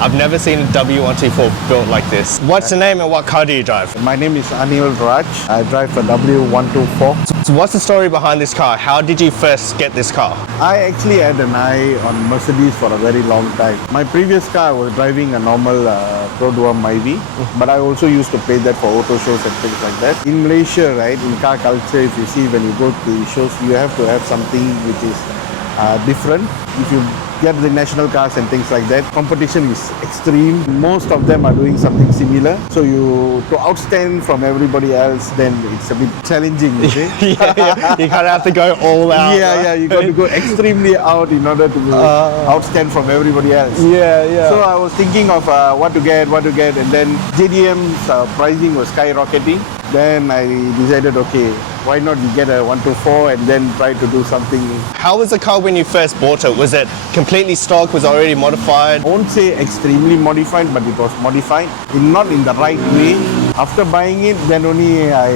I've never seen a W124 built like this. What's the name and what car do you drive? My name is Anil. I drive a W124. So what's the story behind this car? How did you first get this car? I actually had an eye on Mercedes for a very long time. My previous car, I was driving a normal Prodwarm IV, but I also used to pay that for auto shows and things like that. In Malaysia, right, in car culture, if you see when you go to the shows, you have to have something which is different. If you get the national cars and things like that, competition is extreme. Most of them are doing something similar. So to outstand from everybody else, then it's a bit challenging, you see? Yeah. You kind of have to go all out. Yeah, you got to go extremely out in order to outstand from everybody else. Yeah. So I was thinking of what to get, and then JDM's pricing was skyrocketing. Then I decided, okay, why not we get a 124 and then try to do something. How was the car when you first bought it? Was it completely stock? Was it already modified? I won't say extremely modified, but it was modified, not in the right way. After buying it, then only I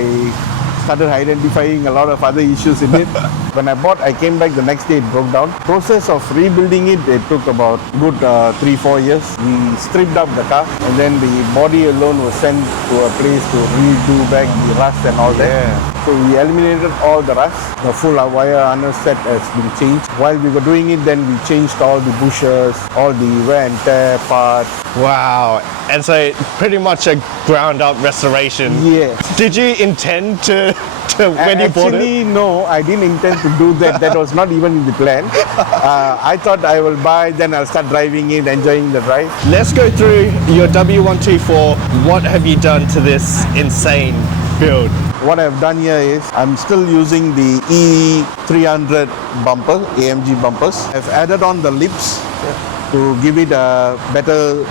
started identifying a lot of other issues in it. When I bought, I came back the next day, it broke down. Process of rebuilding it took about good 3-4 years. We stripped up the car and then the body alone was sent to a place to redo back the rust and all that. So we eliminated all the rust. The full wire harness set has been changed. While we were doing it, then we changed all the bushers, all the wear and tear parts. Wow. And so pretty much a ground up restoration. Yeah. Did you intend to when you bought it? Actually, no, I didn't intend to do that. That was not even in the plan. I thought I will buy, then I'll start driving it, enjoying the drive. Let's go through your W124. What have you done to this insane build? What I've done here is I'm still using the E300 bumper, AMG bumpers. I've added on the lips to give it a better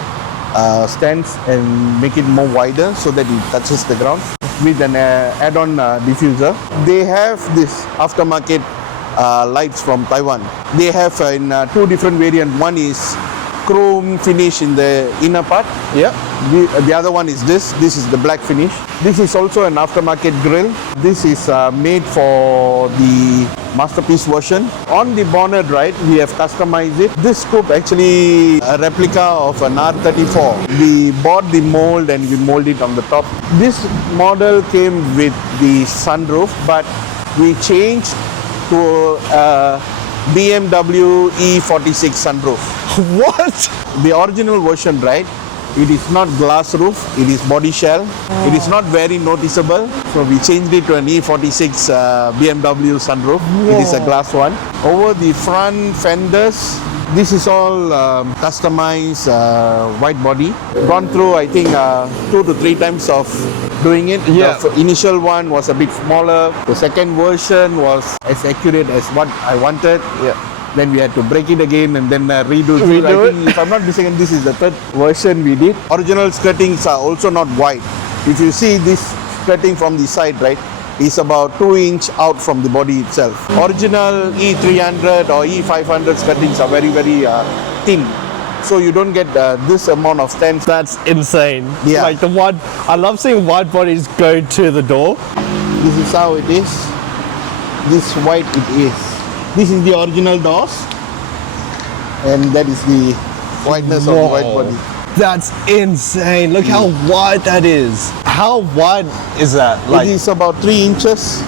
stance and make it more wider so that it touches the ground with an add-on diffuser. They have this aftermarket lights from Taiwan. They have in 2 different variants. One is chrome finish in the inner part. Yeah. The other one is this. This is the black finish. This is also an aftermarket grille. This is made for the masterpiece version. On the bonnet, right, we have customized it. This coupe actually a replica of an R34. We bought the mold and we molded it on the top. This model came with the sunroof, but we changed to BMW E46 sunroof. What? The original version, right? It is not glass roof, it is body shell. It is not very noticeable. So we changed it to an E46 BMW sunroof. Whoa. It is a glass one. Over the front fenders, this is all customized Widebody. Gone through, I think, 2 to 3 times of doing it. Yeah. The initial one was a bit smaller. The second version was as accurate as what I wanted. Yeah. Then we had to break it again and then redo it. Redo I think, if I'm not mistaken, this is the 3rd version we did. Original skirtings are also not wide. If you see this skirting from the side, right, is about 2 inch out from the body itself. Original E300 or E500 skirtings are very, very thin. So you don't get this amount of stance. That's insane. Yeah. Like I love seeing wide bodies go to the door. This is how it is. This white it is. This is the original doors, and that is the wideness of the white body. That's insane. Look how wide that is. How wide is that? Like, it is about 3 inches.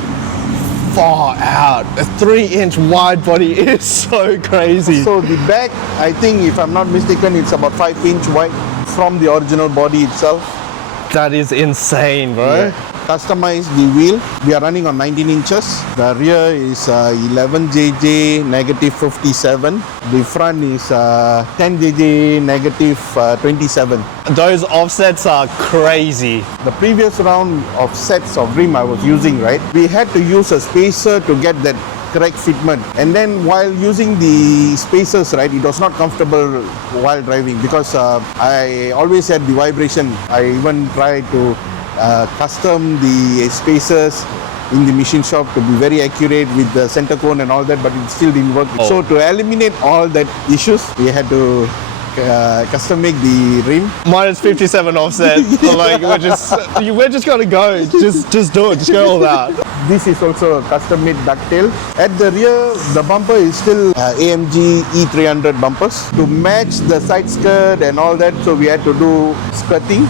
Far out. A 3-inch wide body is so crazy. So the back, I think, if I'm not mistaken, it's about 5 inch wide from the original body itself. That is insane, bro. Yeah. Customized the wheel. We are running on 19 inches. The rear is 11JJ negative 57. The front is 10JJ negative 27. Those offsets are crazy. The previous round of sets of rim I was using, right, we had to use a spacer to get that correct fitment. And then while using the spacers, right, it was not comfortable while driving because I always had the vibration. I even tried to custom the spacers in the machine shop to be very accurate with the center cone and all that, but it still didn't work. So to eliminate all that issues, we had to custom make the rim. Mine is 57 offset. Like we're just gonna go. Just do it. Just go all out. This is also a custom made ducktail. At the rear, the bumper is still AMG E300 bumpers to match the side skirt and all that. So we had to do skirting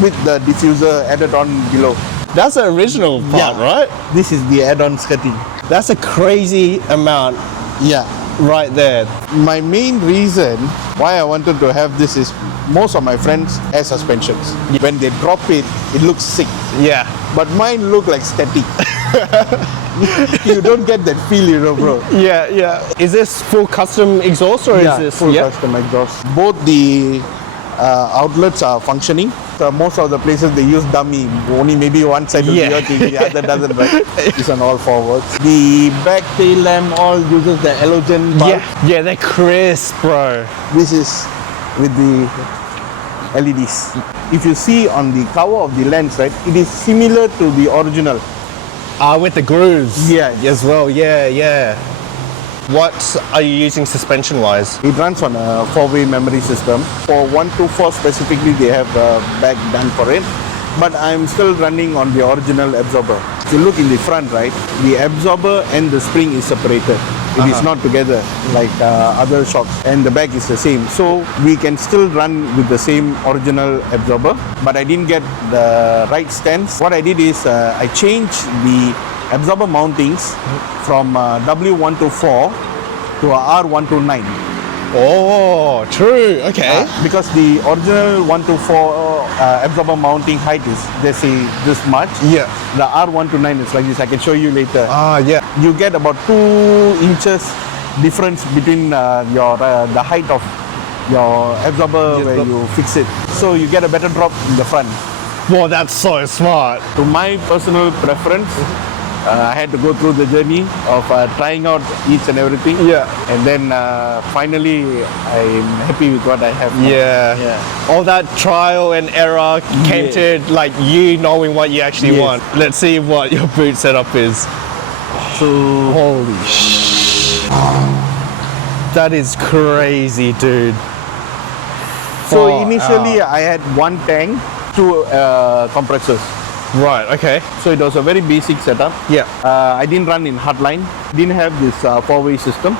with the diffuser added on below. That's the original part, right? This is the add-on skirting. That's a crazy amount Yeah. right there. My main reason why I wanted to have this is most of my friends have suspensions. When they drop it, it looks sick. Yeah. But mine look like static. You don't get that feel, you know, bro. Yeah. Is this full custom exhaust or is this full custom exhaust? Both the outlets are functioning. So most of the places they use dummy. Only maybe one side will be working, the other doesn't. Right? It's on all forwards. The back tail lamp all uses the halogen bulb. Yeah, they're crisp, bro. This is with the LEDs. If you see on the cover of the lens, right, it is similar to the original. With the grooves. Yeah. As well. Yeah. What are you using suspension-wise? It runs on a 4-way memory system. For 124 specifically, they have a bag done for it. But I'm still running on the original absorber. If you look in the front, right, the absorber and the spring is separated. It is not together like other shocks, and the bag is the same. So we can still run with the same original absorber, but I didn't get the right stance. What I did is I changed the absorber mountings from W124 to a R129. Oh, true. Okay. Because the original 124 absorber mounting height is, they say, this much. Yeah. The R129 is like this. I can show you later. Yeah. You get about 2 inches difference between the height of your absorber where you fix it. So you get a better drop in the front. Well, that's so smart. To my personal preference, I had to go through the journey of trying out each and everything. Yeah. And then finally, I'm happy with what I have now. Yeah. All that trial and error came to like you knowing what you actually want. Let's see what your boot setup is. So, Holy sh! That is crazy, dude. so initially, I had one tank, 2 compressors. Right. Okay. So it was a very basic setup. Yeah. I didn't run in Hardline. Didn't have this 4-way system.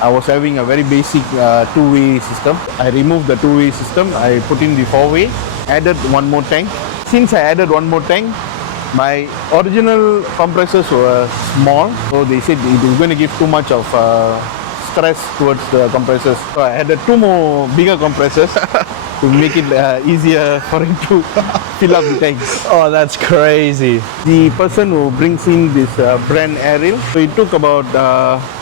I was having a very basic 2-way system. I removed the 2-way system. I put in the 4-way. Added one more tank. Since I added one more tank, my original compressors were small. So they said it is going to give too much of stress towards the compressors. So I added 2 more bigger compressors to make it easier for him to fill up the tanks. Oh, that's crazy. The person who brings in this brand aerial, so it took about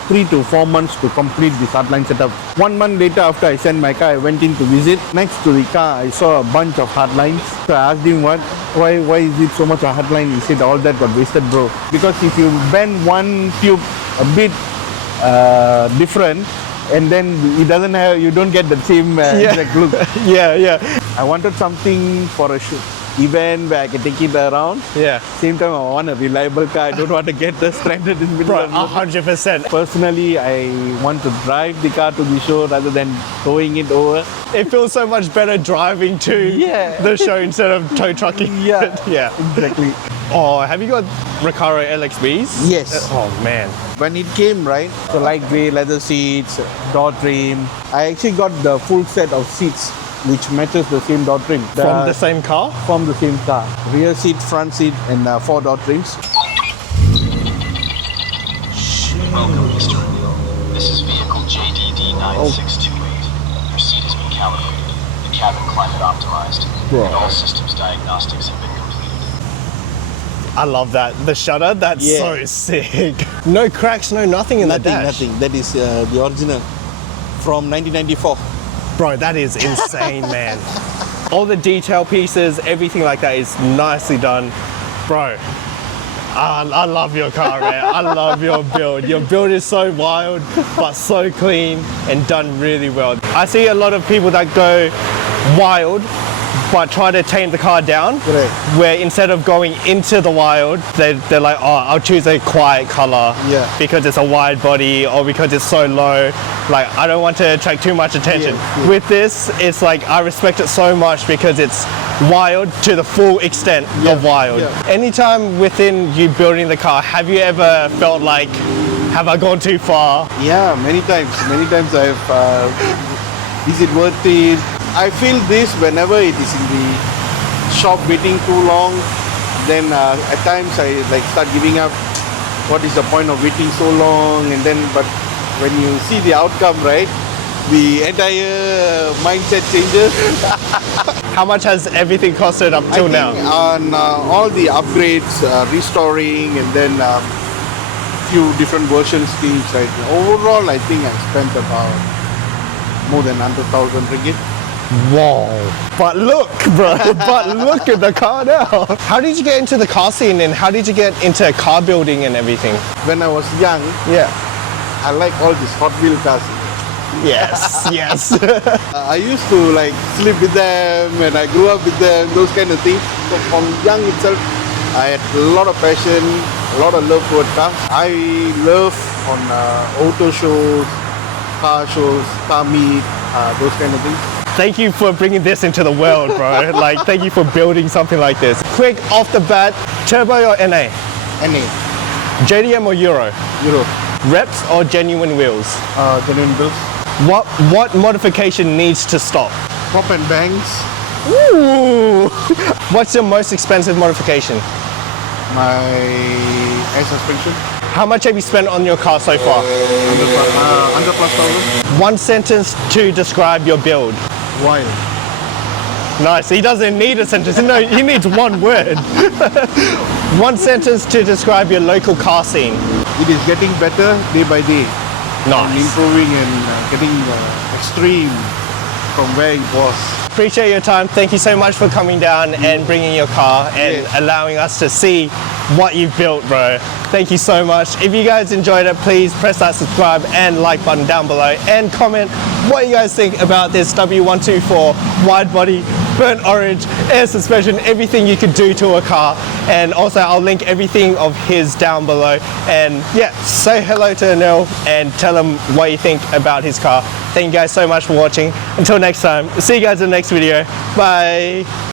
3 to 4 months to complete this Hardline setup. 1 month later, after I sent my car, I went in to visit. Next to the car, I saw a bunch of Hardlines. So I asked him why is it so much of Hardline? He said all that got wasted, bro. Because if you bend one tube a bit different, and then it doesn't have, you don't get the same exact look. Yeah. I wanted something for a event where I can take it around. Yeah. Same time, I want a reliable car. I don't want to get stranded in the middle of nowhere. 100%. Personally, I want to drive the car to the show rather than towing it over. It feels so much better driving to the show instead of tow trucking. Yeah. Yeah. Exactly. Oh, have you got Recaro LXBs? Yes. Oh man. When it came, right, so light grey leather seats, door trim. I actually got the full set of seats which matches the same door trim. From the same car? From the same car. Rear seat, front seat, and 4 door trims. Welcome, Mr. Anil. This is vehicle JDD9628. Your seat has been calibrated, the cabin climate optimized, and all systems diagnostics have been completed. I love that. The shutter, that's so sick. No cracks, no nothing in the dash. Nothing. That is the original from 1994. Bro, that is insane, man. All the detail pieces, everything like that is nicely done. Bro, I love your car, man. I love your build. Your build is so wild, but so clean and done really well. I see a lot of people that go wild, but try to tame the car down. Correct. Where instead of going into the wild, they're like, oh, I'll choose a quiet color Yeah. because it's a wide body or because it's so low. Like, I don't want to attract too much attention. Yeah. With this, it's like I respect it so much because it's wild to the full extent of wild. Yeah. Anytime within you building the car, have you ever felt like, have I gone too far? Yeah, many times. Many times I've. Is it worth it? I feel this whenever it is in the shop waiting too long. Then at times I like start giving up. What is the point of waiting so long? And then, but when you see the outcome, right? The entire mindset changes. How much has everything costed up till now? On all the upgrades, restoring, and then few different version schemes. Right? Overall, I think I spent about more than 100,000 ringgit. Whoa. But look, bro, but look at the car now. How did you get into the car scene and how did you get into car building and everything? When I was young, Yeah. I like all these Hot Wheel cars. Yes, yes. I used to like sleep with them and I grew up with them, those kind of things. So from young itself, I had a lot of passion, a lot of love for cars. I love on auto shows, car shows, car meet, those kind of things. Thank you for bringing this into the world, bro. Like, thank you for building something like this. Quick, off the bat, turbo or NA? NA, JDM or Euro? Europe, Reps or genuine wheels? genuine bills, What modification needs to stop? pop and bangs, Ooh. What's your most expensive modification? my air suspension, How much have you spent on your car so far? 100 plus thousand. One sentence to describe your build. Wild. Nice. He doesn't need a sentence. No, he needs one word. One sentence to describe your local car scene. It is getting better day by day. And Nice. improving and getting extreme from where it was. Appreciate your time. Thank you so much for coming down and bringing your car and Yeah. allowing us to see what you've built, bro. Thank you so much. If you guys enjoyed it, please press that subscribe and like button down below and comment what you guys think about this W124 wide body, burnt orange, air suspension, everything you could do to a car. And also I'll link everything of his down below. And yeah, say hello to Anil and tell him what you think about his car. Thank you guys so much for watching. Until next time, see you guys in the next video. Bye.